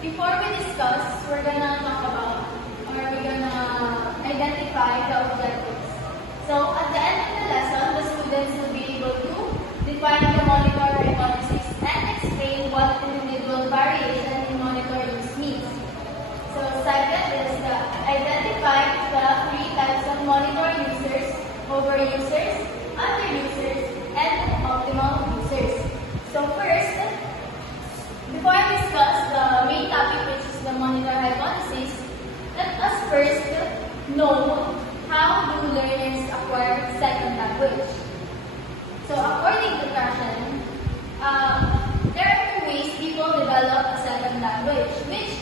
before we discuss, we're gonna talk about, or we're gonna identify the objectives. So at the end of the lesson, the students will be able to define the monitor hypothesis and explain what individual variation in monitor use means. So second is the identify the three types of monitor users: over-users, under-users, and optimal users. So first, before I discuss the main topic, which is the monitor hypothesis, let us first know how do learners acquire second language. So according to Krashen, there are two ways people develop a second language, which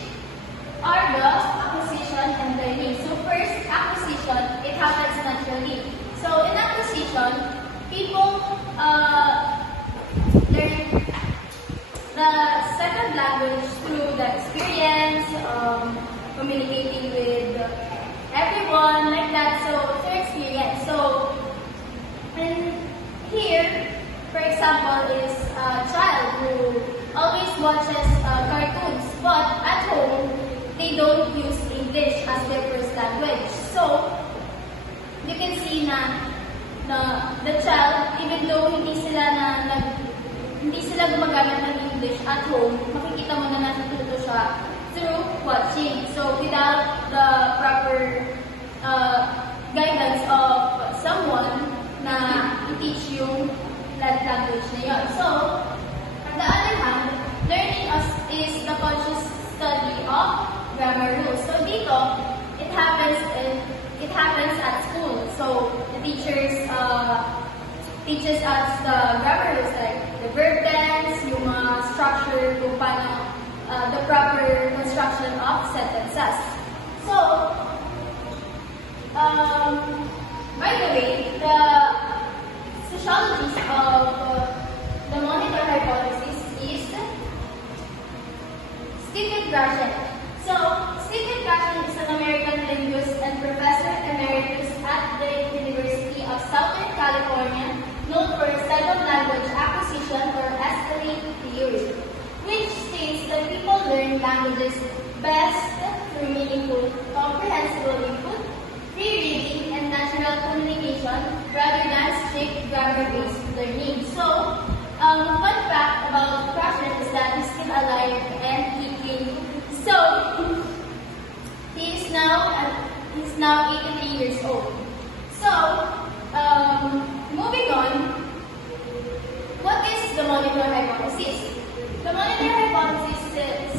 are the acquisition and learning. So first, acquisition, it happens naturally. So in acquisition, people learn the second language through the experience, communicating with everyone, like that. So through experience. So, and here, for example, is a child who always watches cartoons, but at home, they don't use English as their first language. So, you can see na the child, even though hindi sila gumagamit ng English at home, makikita mo na natututo siya through watching. So, without the proper guidance of someone na i-teach yung language na yun. So, on the other hand, learning is the conscious study of grammar rules. So, dito, it happens at school. So, the teachers teaches us the grammar rules, like the verb tense, yung structure, kung paano the proper construction of sentences. So, by the way, the sociologist of the monitor hypothesis is Stephen Krashen. So, Stephen Krashen is an American linguist and professor emeritus at the University of Southern California, known for second language acquisition or SLA theory, which states that people learn languages best through meaningful, comprehensible input, free reading, and natural communication rather than strict grammar-based learning. So, fun fact about Krashen is that he's still alive and kicking. So, he's now 83 years old. So, moving on, what is the monitor hypothesis? The monitor hypothesis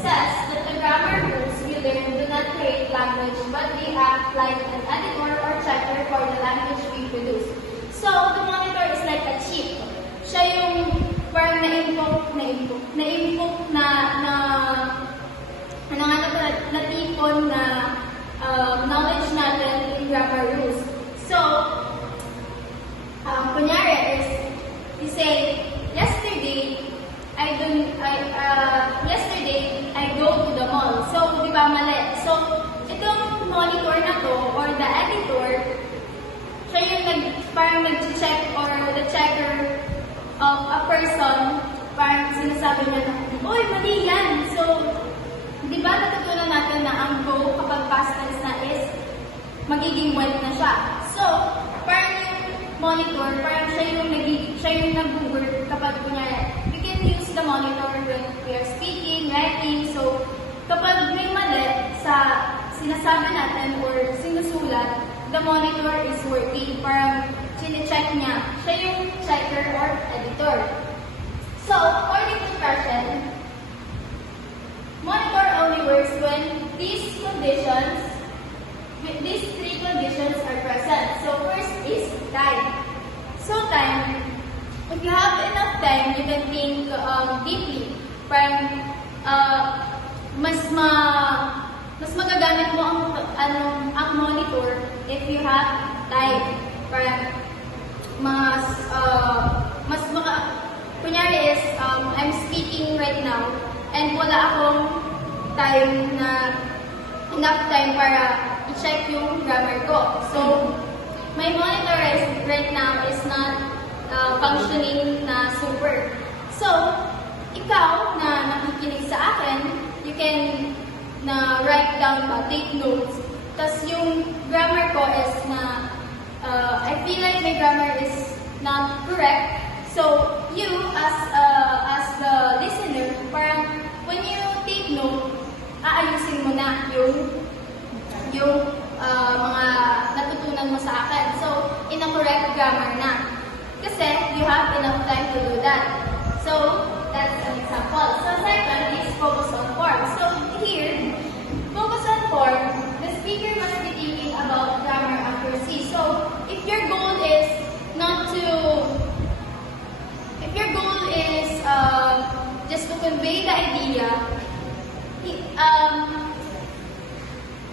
says that the grammar rules we learn do not create language, but they act like an editor or checker for the language we produce. So, the monitor is like a chip. Siya yung parang na-input na tipon na knowledge natin in grammar rules. So, kunyari is, you say, yesterday I go to the mall. So, di ba mali? So, itong monitor na to, or the editor, siya yung parang nag-check or the checker of a person, parang sinasabi niya na, uy, mali yan. So, di ba natutunan natin na ang go kapag past tense na is magiging went na siya. So, parang yung monitor, parang siya yung nag-work kapag kunyari, we can use the monitor when we are speaking, writing. So, kapag may mali sa sinasabi natin or sinusulat, the monitor is working. Parang sine-check niya. Siya yung checker or editor. So, according to Krashen, monitor only works when these three conditions are present. So, first is time. So, time, if you have enough time, you can think deeply. Parang, mas magagamit mo ang monitor if you have time. Parang, kunyari is, I'm speaking right now, and wala akong enough time para i-check yung grammar ko. So, my monitor right now is not functioning na super. So, ikaw na nakikinig sa akin, you can down pa, take notes. Tapos yung grammar ko is na, I feel like my grammar is not correct. So, you as the listener, parang when you take note, aayusin mo na yung mga natutunan mo sa akin. So, in a correct grammar na. Kasi you have enough time to do that. So, that's an example. So, second is focus on form. So, here, focus on form, the speaker must be thinking about grammar accuracy. So, if your goal is just to convey the idea,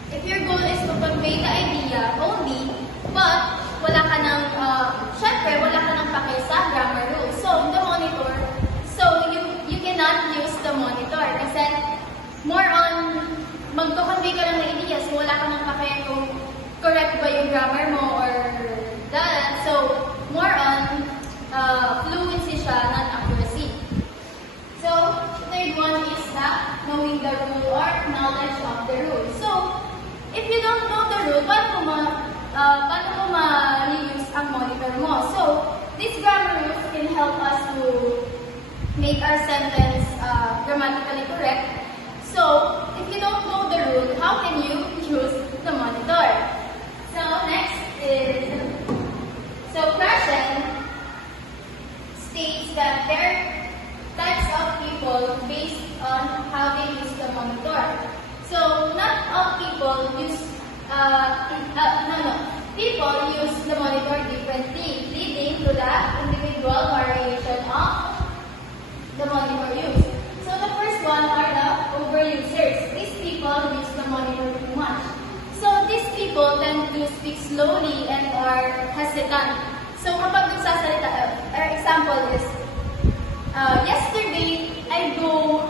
if your goal is to convey the idea only, but wala ka ng, syempre, wala ka ng pake sa grammar rules. So, the monitor, so you cannot use the monitor kasi more on, magto-convey ka lang ng idea, so wala ka ng pake kung correct ba yung grammar mo or that. So, more on fluency siya, not accuracy. So, third one is knowing the rule or knowledge of the rule. So, if you don't know the rule, paano mo ma-use ang monitor mo? So, these grammar rules can help us to make our sentence grammatically correct. So, if you don't know the rule, how can you use the monitor? So, next is, Krashen states that there are types of people based on how they use the monitor. So, not all people use, people use the monitor differently, leading to the individual variation of the monitor use. So, the first one are the overusers. These people use the monitor too much. So, these people tend to speak slowly and are hesitant. So, kapag nagsasalita, example is, yesterday, I go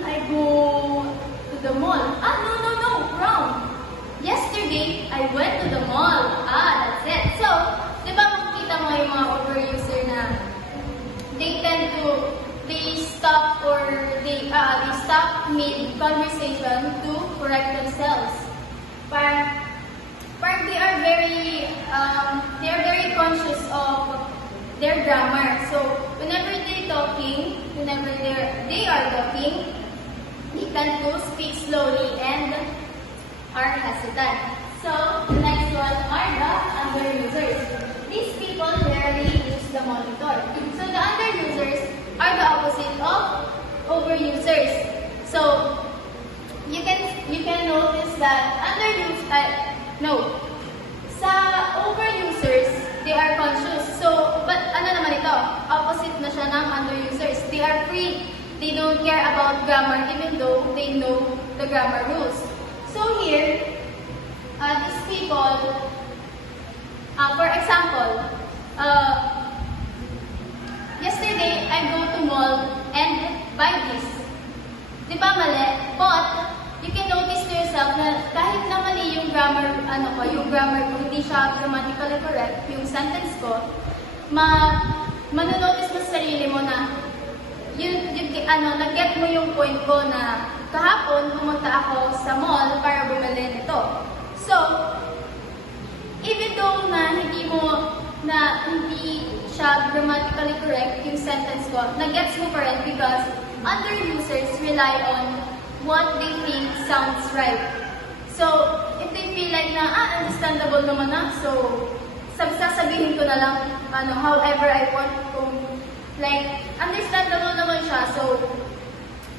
to the mall. No, wrong. Yesterday, I went to the mall. That's it. So, di ba makikita mo yung mga overuser na they stop mid-conversation to correct themselves. Parang they are very conscious of their grammar. So, whenever they are talking, they tend to speak slowly and are hesitant. So, the next one are the underusers. These people rarely use the monitor. So, the underusers are the opposite of overusers. So, you can notice that sa overusers, they are conscious. So, but ano naman ito? Opposite na siya ng underusers. They are free. They don't care about grammar even though they know the grammar rules. So here, these people, for example, yesterday I go to mall and buy this. Di ba mali? But you can notice to yourself na kahit na mali yung grammar, yung grammar ko, hindi siya grammatically correct, yung sentence ko, manonotice mo sa sarili mo na nag-get mo yung point ko na kahapon pumunta ako sa mall para bumili nito. So, even though na hindi siya grammatically correct yung sentence ko, nag-gets mo pa rin because underusers rely on what they think sounds right. So, if they feel like na, understandable naman na, so, sasabihin ko na lang, however I want kung, like, understandable naman siya, so,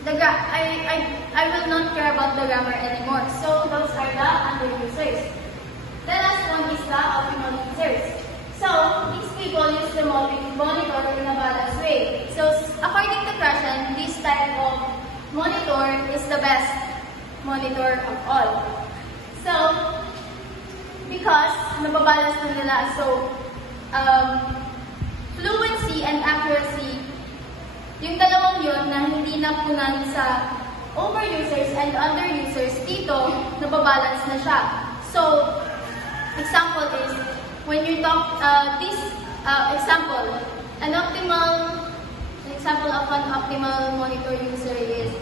I will not care about the grammar anymore. So, those are the underusers. The last one is the optimal users. So, these people use the monitor in a balanced way. So, according to Krashen, this type of monitor is the best monitor of all. So, because nababalance na nila, so, fluency and accuracy, yung dalawang yun na hindi napunan sa overusers and underusers, dito, nababalance na siya. So, example is, when you talk, example of an optimal monitor user is,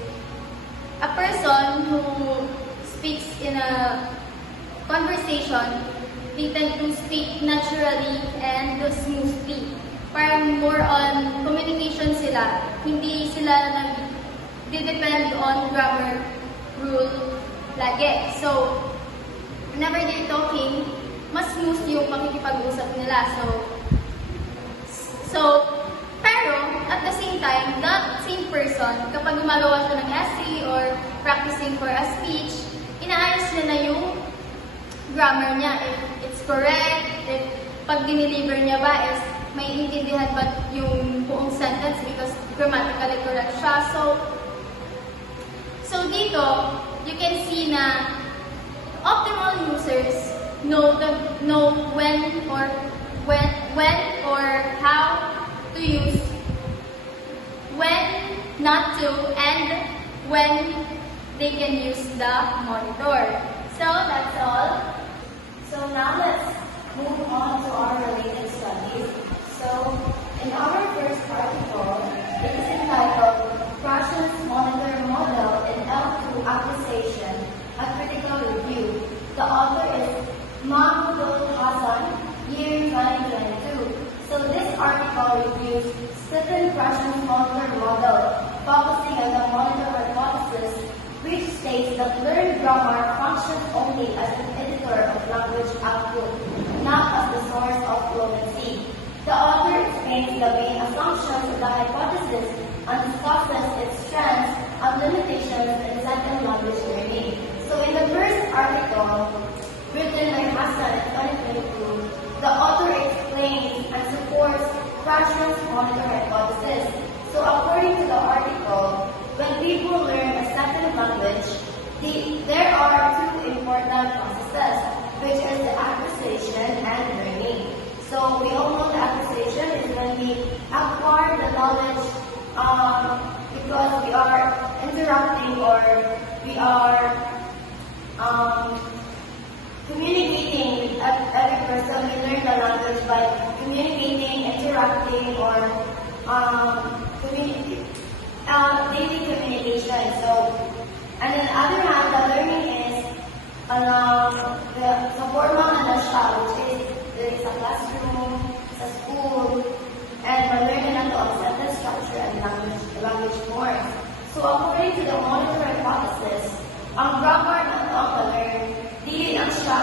a person who speaks in a conversation, they tend to speak naturally and smoothly. Parang more on communication sila. Hindi sila nag-depend on grammar rule lagi. So, whenever they're talking, mas smooth yung pakikipag-usap nila. Pero, at the same time, that same person, kapag gumagawa siya ng essay or practicing for a speech, inaayos niya na yung grammar niya. If it's correct, if pag dineliver niya ba is may intindihan ba yung buong sentence because grammatically correct siya. So dito, you can see na optimal users know when or how to use, when not to, and when they can use the monitor. So that's all. So now let's move on to our related studies. So in our first article, it is entitled Prussian's Monitor Model in L2 Acquisition, a Critical Review. The author is Mahmoud Hassan, year 2022. So this article reviews Stephen Prussian's monitor model, focusing on the monitor hypothesis, which states that learned grammar functions only as an editor of language output, not as the source of fluency. The author explains the main assumptions of the hypothesis and discusses its strengths and limitations in second language learning. So in the first article, written by Hassan in 2022, the author explains and supports Prussian's monitor hypothesis. So according to the article, when people learn a second language, there are two important processes, which is the acquisition and learning. So we all know the acquisition is when we acquire the knowledge because we are interacting or we are communicating with every person. We learn the language by communicating, interacting, or daily communication. So, and on the other hand, the learning is the formal and the shell, which is there is a classroom, a school, and we learn on sentence structure and language forms. So according to the monitor hypothesis, ang grammar na ito ang learn, di lang siya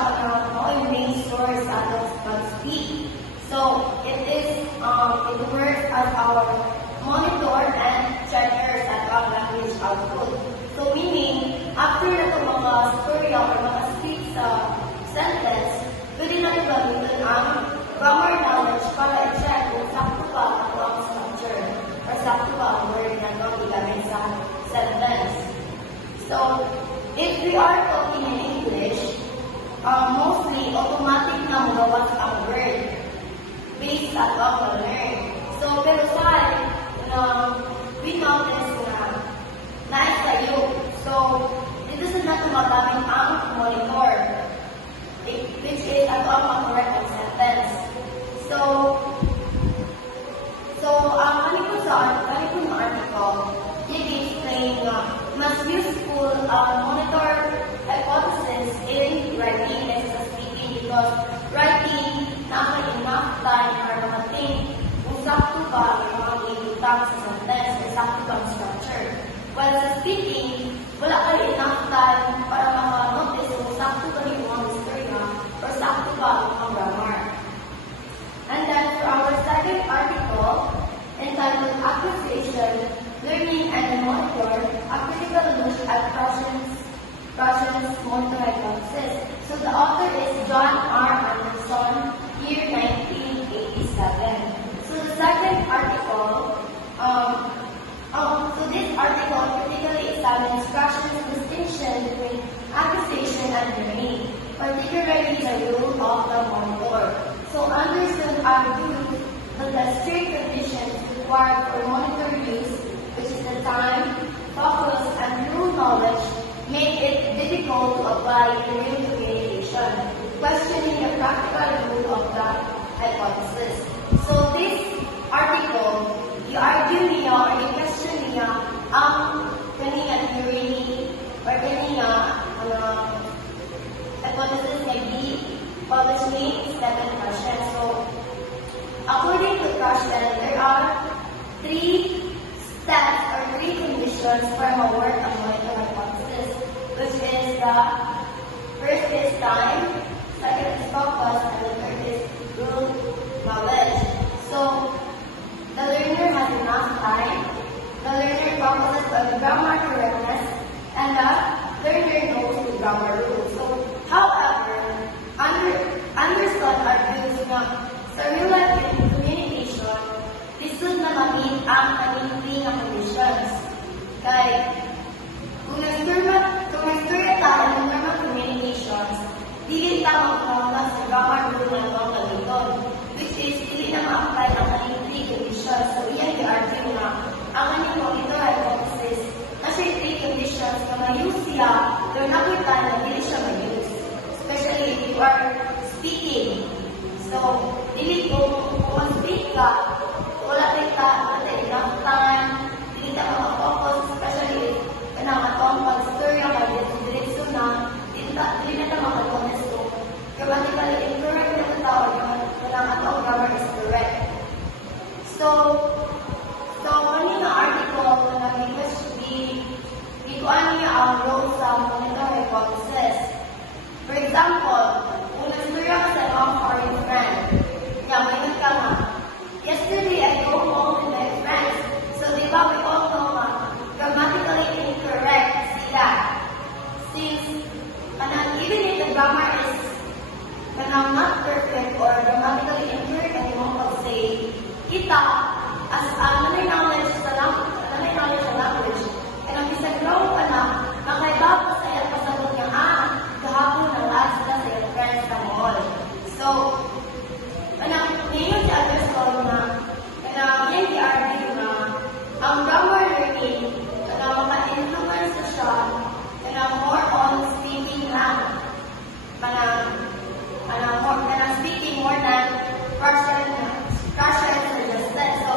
yung main source sa pag-speak. So it works as our monitor and checkers at our language output. So meaning, after na ito mga storya or mga speak sa sentence, pwede natin gamitin ang grammar knowledge para i-check kung sakto ba ang structure or sakto ba ang word na ito igamit sa sentence. So, if we are talking in English, mostly automatic na magawas ang word based at our learn. So, pero we notice na sa'yo. So, dito sa natin magamit ang monitor, which is ang correct ang sentence. So, kanipong article, i-explain na mas useful monitor hypothesis in writing versus speaking because writing, nasa enough time para makating kung sakto ba yung mga ibutang sa sentence, kung sakto ba ang structure. While sa speaking, wala ka enough time para maka-notice kung sakto ba yung mga istorya or sakto ba ang grammar. And then for our second article, entitled Acquisition, Learning and Monitor, a critical look at Prussian's monitor hypothesis. So the author is John R. Anderson, year 1987. So the second article, this article critically examines Prussian's distinction between acquisition and learning, particularly the role of the monitor. So Anderson argued that the strict conditions required for monitor use, which is the time, focus, and rule knowledge, make it difficult to apply in real communication, questioning the practical rule of the hypothesis. So this article, you argue niya or you question niya ang kanina theory hypothesis may be publishing second question. So, according to Rushton, there are three steps or three conditions for a work on molecular hypothesis, which is the first is time, second is focus, and the third is rule knowledge. So, the learner has enough time, the learner focuses on grammar correctness, and the learner knows the grammar rules. So, however, Anderson argues na sa real-life communication, lisod na ma-meet ang kaninti ng conditions. Kaya, kung nag-story tayo ng normal communications, dili ta mag-focus sa grammar rule na mga gamiton, which is, dili na ma-apply ang kaninti conditions. So, iyan i-argue na ang kaninti molecular hypothesis na siya 3 conditions na ma-use siya, pero nakuitan na dili siya ma-use. Especially if you are speaking. So, dili kung mag-speak ka, wala tayo enough time, dili ka mag-focus, especially if kanang pag-story ang diretso na, dili na ka mag-focus. So, grammatically incorrect na ito tao, kanang atong grammar is correct. So, kanina article na nag-request should be, ikuan niya ang role sa molecular hypothesis. For example, kung nag-story ako sa mga foreign friend, may ka nga, yesterday I go home with my friends. So, di ba, we all know grammatically incorrect sila. Since, even if the grammar is not perfect or grammatically incorrect, and you won't say, kita, as another knowledge sa language, and ang isang grow ka na, makaibago sa iyo pasagot niya, kahapon na lahat sila sa iyo friends na all. So, ngayon si Anderson na, yan i-argue na, ang grammar learning, maka-influence na siya, more on speaking na, speaking more than Russian suggested. So,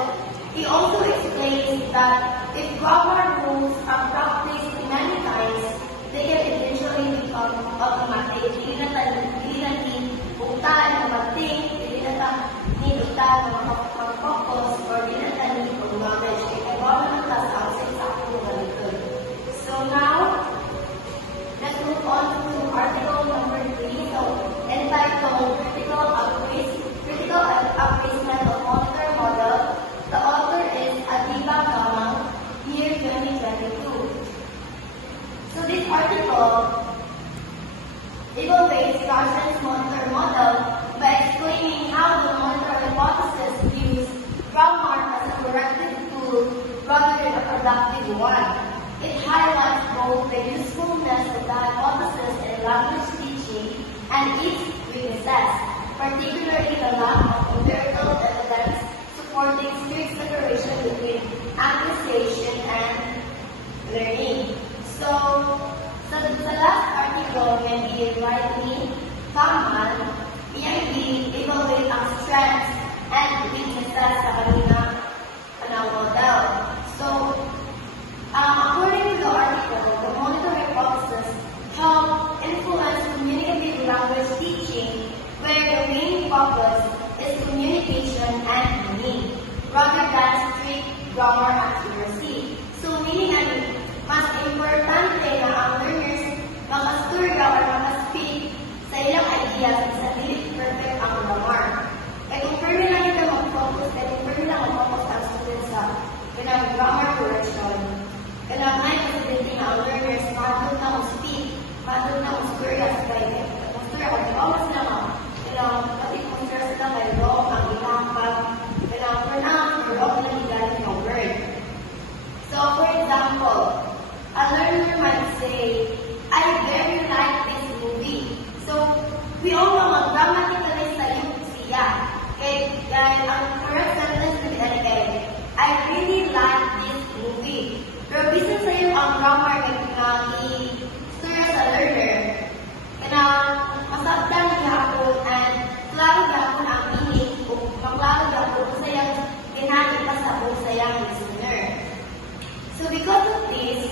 he also explains that if grammar rules are practiced many times, they can eventually become automatic. Hindi na utan na mag-think, hindi na utan na mag-focus, or hindi na knowledge. Kaya gawa ng class outside sa akong ganito. So now, let's move on to article number 3. So, entitled Critical Appraisement of Molecular Model. The author is Adiba Gamang, year 2022. So this article evaluates Rushton's molecular model by explaining how the molecular hypothesis views grammar as a corrective tool rather than a productive one. It highlights both the usefulness of the hypothesis in language teaching and its weaknesses, particularly the lack of empirical evidence supporting strict separation between acquisition and learning. So the last article can be rightly Kaman, evaluate ang strengths and weaknesses sa kanina model. So, according to the article, the molecular hypothesis help influence communicative language teaching, where the main focus is communication and meaning, rather than strict grammar accuracy. So, meaning mas importante na ang learners makasturga or makaspeak sa ilang ideas sa dili perfect ang grammar. Kaya kung firme lang ito mag-focus, ang students sa grammar correction, kailangan kasi na ang learners matulog na mag-speak, matulog na mag-sturga sa kaya. Mag-sturga, mag-iwamas na kailangan pati kung sila kay wrong ang ilangkap, kailangan pronounce or wrong lang igaling ng word. So, for example, a learner might say, I very like this movie. So, we all know grammatically sayong siya. Kaya ang correct sentence na binalagay, I really like this movie. Pero bisan sa'yo ang grammar na i-stir sa learner, kaya masabdan gihapon and klaro gihapon ang meaning o maklaro gihapon kung sayang ginagin pa sa kung sayang listener. So because of this,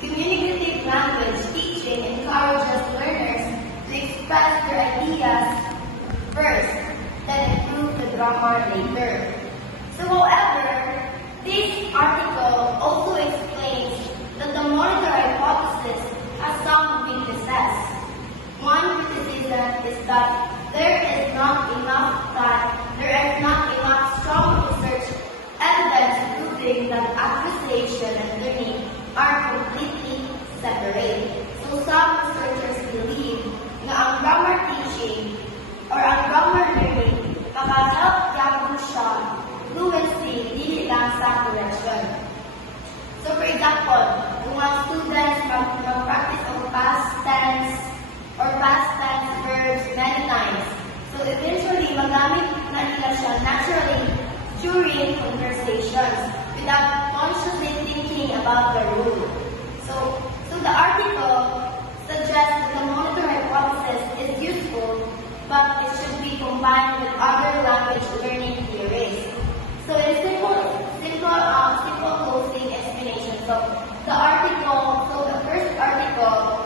communicative language teaching encourages grammar later. So however, this article also explains that the monitor hypothesis has some weaknesses. One criticism is that there is not enough strong research evidence proving that acquisition and learning are completely separate. So some researchers believe na ang grammar teaching or ang grammar learning maka-help gabon siya fluency, dili lang sa correction. So for example, kung ang students mag-practice of past tense or past tense verbs many times, so eventually magamit na nila siya naturally during conversations without consciously thinking about the rule. So the article suggests that the monitor hypothesis is useful, but it should be combined with other language learning theories. So in simple closing explanation. So the first article,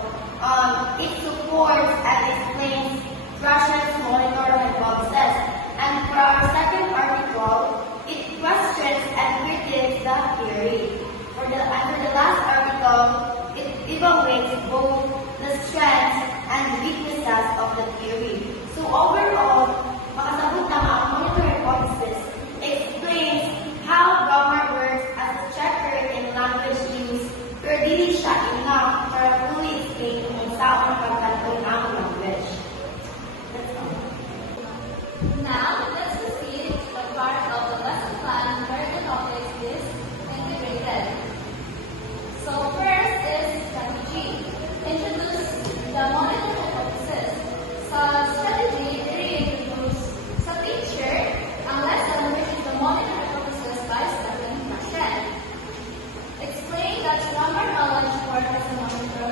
it supports and explains Russia's monitor hypothesis. And for our second article, it questions and critiques the theory. For the last article, it evaluates both the strengths and weaknesses of the theory. So overall, makasabot na ang monitor hypothesis explains how grammar works as a checker in language use, pero dili siya enough para fully explain kung saan ang pagkatong ang language. That's all. Now, let's proceed to the part of the lesson plan where the topic is integrated. So first is strategy. Introduce the monitor hypothesis. Sa strategy, reintroduce sa teacher ang lesson which is the monitor hypothesis by studying question. Explain that grammar knowledge works as a monitor